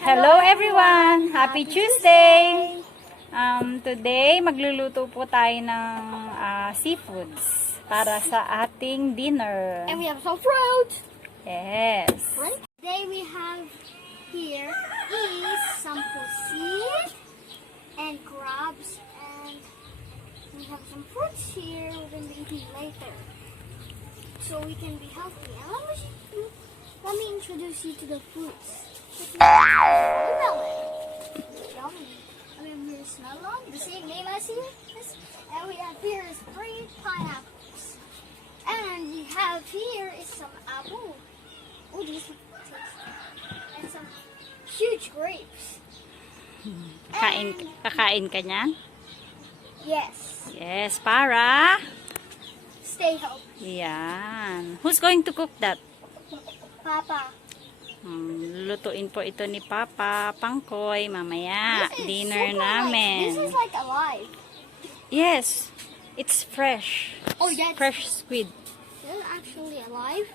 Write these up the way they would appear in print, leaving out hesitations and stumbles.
Hello everyone! Happy Tuesday! Today, magluluto po tayo ng seafoods para sa ating dinner. And we have some fruit. Yes. Today we have here is some pussy and crabs, and we have some fruits here we're going to be eating later, so we can be healthy. And let me introduce you to the fruits. Watermelon. Yummy. I mean, here's melon, the same name as here. And we have here is 3 pineapples. And we have here is some apple. Oh, these look tasty. And some huge grapes. Kakain ka niyan? Yes. Yes, para? Stay healthy. Yan. Who's going to cook that? Papa. Lutuin po ito ni Papa Pangkoy mamaya. This is Dinner super namin. This is like alive. Yes. It's fresh. Oh, yeah. Fresh squid. This is actually alive.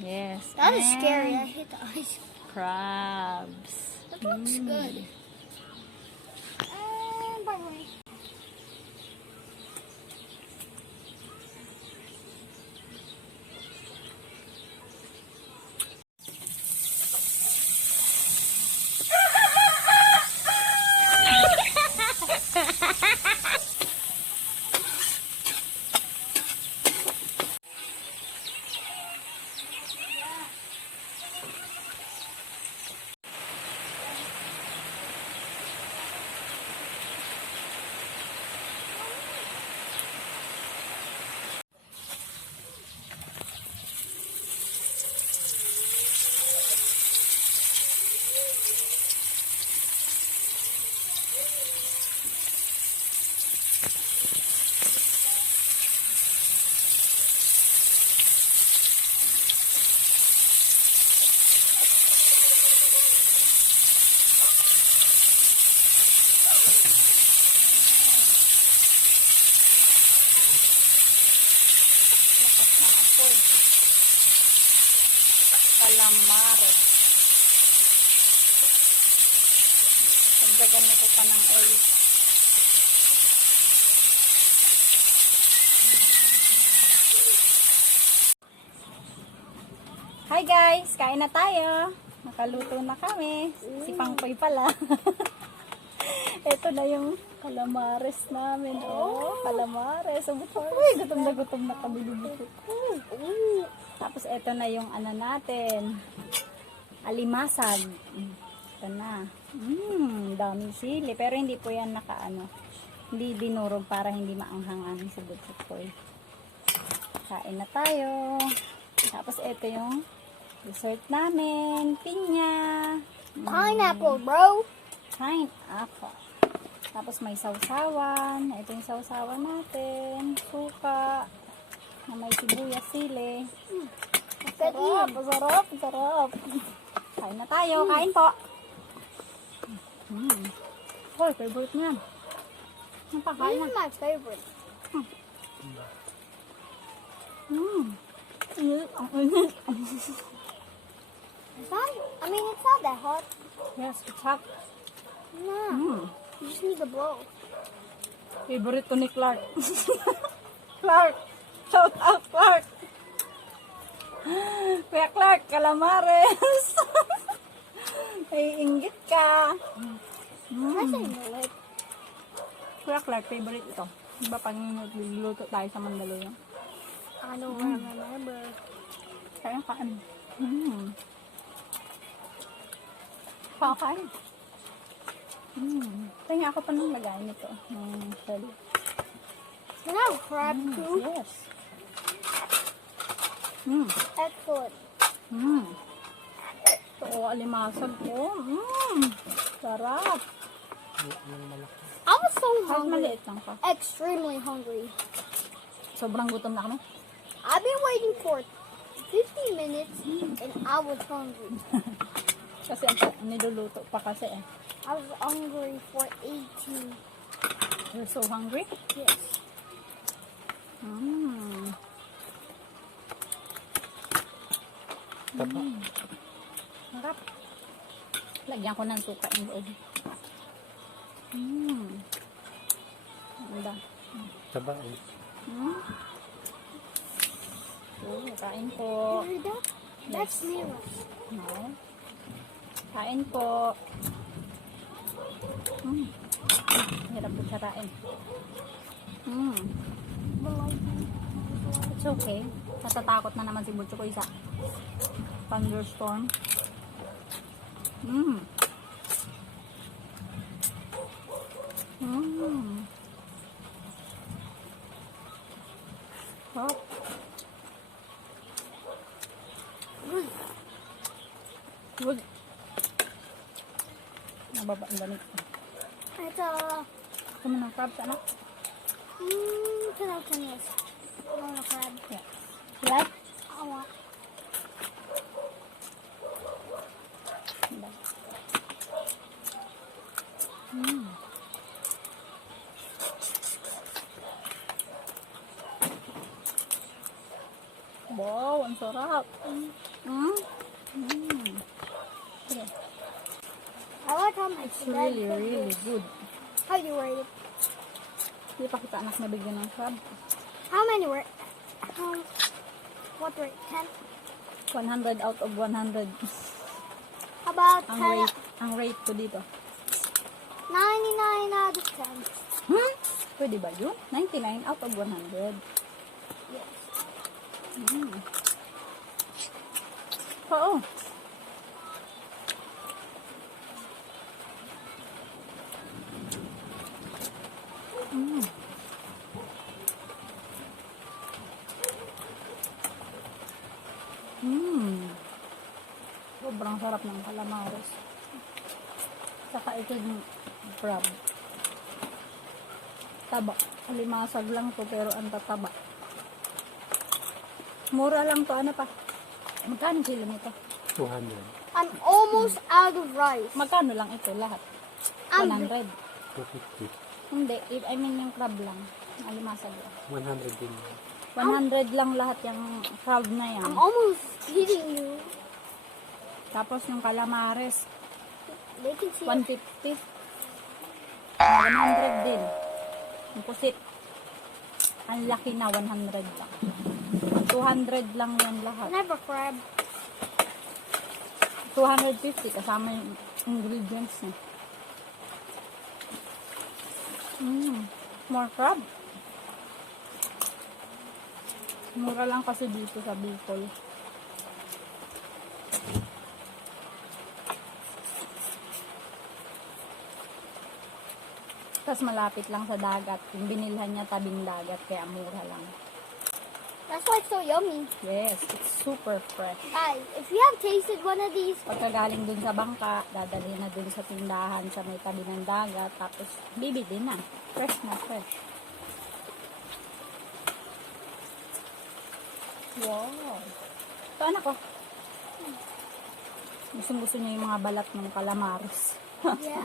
Yes. That is And scary. I hit the ice. crabs. That looks good. And by the way, Calamari. Dagdagan nito pa ng oil. Hi guys! Kain na tayo. Nakaluto na kami. Si Pangkoy pala. Ito na yung calamares namin. Oh, calamares. Uy, gutom na kami dito. Tapos ito na yung ano natin. Alimasag. Ito na. Daming sili. Pero hindi po yan hindi dinurog para hindi maanghang ang sagot ko. Kain na tayo. Tapos ito yung dessert namin. Pinya. pineapple, bro. Pineapple. Tapos may sausawan. Ito yung sausawan natin. Suka. Na may sibuyas, sili. Sarap. Kain na tayo. Kain po. Hoy, favorite niyan. Ang pakain This is my favorite. Ang init. It's not that hot. Yes, it's hot. No. You just need to blow. Favorite ko ni Clark. Clark. Shout out, Clark. Kuya Clark, calamares. May inggit ka. That's in the lid. Kuya Clark, favorite ito. Diba pag niluluto tayo sa Mandaluyong? I don't remember. Kaya kain. Kakain. Kaya ako pa nang lagay nito. Shell. Can I have crab too? Yes. Excellent. Oo, alimasag ko. Sarap. I was so Kahit hungry. maliit lang pa. Extremely hungry. Sobrang gutom na kami. I've been waiting for 50 minutes and I was hungry. Kasi niluluto pa kasi eh. I was hungry for 18. You're so hungry? Yes. Taba. Sarap. Lagyan ko ng suka yung loob. Ganda. Taba eh. Kain po. You heard that? That's Mira's. No. Kain po. Hirap po sarain. It's okay. Natatakot na naman si Butcho ko isa. Thunderstorm. Oh. Good. Nababa ang ganit. It's a Come on, crabs, anak. 10 out of 10 years. I want a crab. Yeah. You like? I want. Ganda. Wow, ang sarap. Okay. I like how much. It's really good. How do you rate it? Hindi pa kita anak nabigyan ng crab. How many were? What rate? 10? 100 out of 100. How about Ang rate ko dito. 99 out of 10? Pwede ba yun? 99 out of 100. Yes. Oo. Sobrang sarap ng calamares. Saka ito yung crab. Taba. Limasag lang to pero ang tataba. Mura lang to. Ano pa? Magkano sila nito? 200. I'm almost out of rice. Magkano lang ito lahat? I'm 100. 250. Hindi. I mean yung crab lang. Alimasag lang. 100 din. 100 lang lahat yung crab na yan. I'm almost hitting you. Tapos yung calamares, They can see it. 150. 100 din. Yung pusit. Ang laki na 100 lang. 200 lang yan lahat. Never crab. 250 kasama yung ingredients niya. More crab. Mura lang kasi dito sa Bicol. Tapos malapit lang sa dagat. Yung binilhan niya tabing dagat, kaya mura lang. That's why it's so yummy. Yes, it's super fresh. Guys, if you have tasted one of these, Pagkagaling dun sa bangka, dadalhin na dun sa tindahan sa may tabi ng dagat, tapos bibili na. Fresh na fresh. Wow. Ito anak ko. Gusto niya yung mga balat ng calamares. yeah.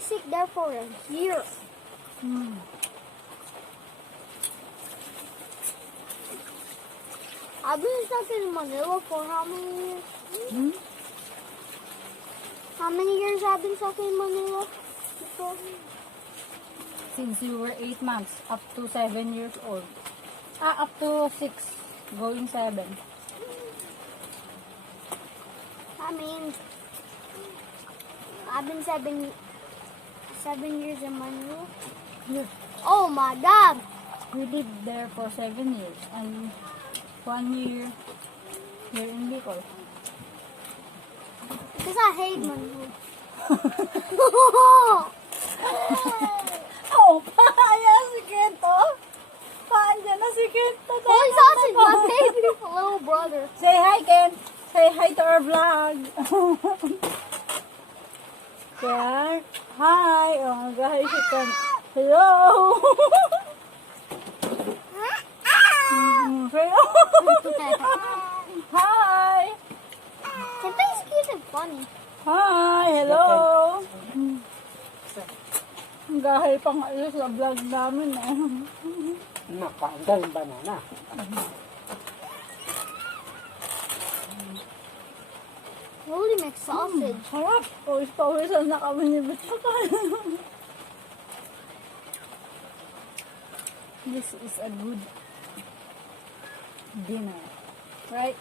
been sick there for a year. Hmm. I've been stuck in Manila for how many years? Hmm? How many years I've been stuck in Manila? Before? Since you were 8 months, up to 7 years old. Up to 6, going 7. I mean, I've been 7 years in Manila. Yeah. Oh my God! We lived there for 7 years and 1 year here in Bicol. Because I hate Manila. Oh, paaya si Kento. Paanya na si Kento. Holy sausage, my baby little brother. Say hi, Ken. Say hi to our vlog. Ken, hi. Oh, guys, si Ken. Hello. Hello. Hi. Something's cute and funny. Hi, hello. Dahil pang ayos sa vlog namin eh. Nakaanda yung banana. Holy mixed sausage. Harap. Pawis-pawisan na kami ni Bito. This is a good dinner. Right?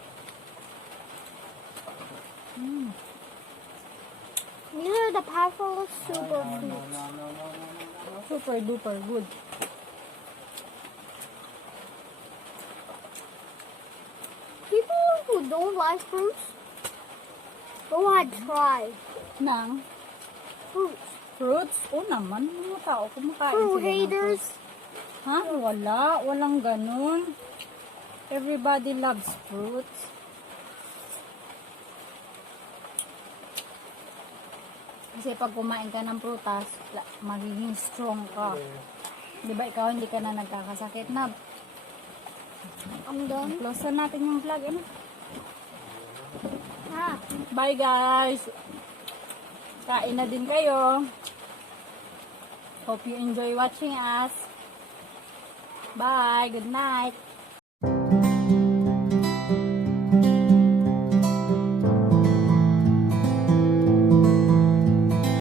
These are the powerful super foods. Super duper good. People who don't like fruits, go ahead try Nang fruits. fruits? O naman, mga tao kumakain Fruit sila ng haters. fruits. Ha? Wala. Walang ganun. Everybody loves fruits. Kasi pag kumain ka ng prutas, magiging strong ka. Di ba ikaw hindi ka na nagkakasakit na? I'm done. Close na natin yung vlog. Ano? Ah. Bye guys! Kain na din kayo. Hope you enjoy watching us. Bye! Good night!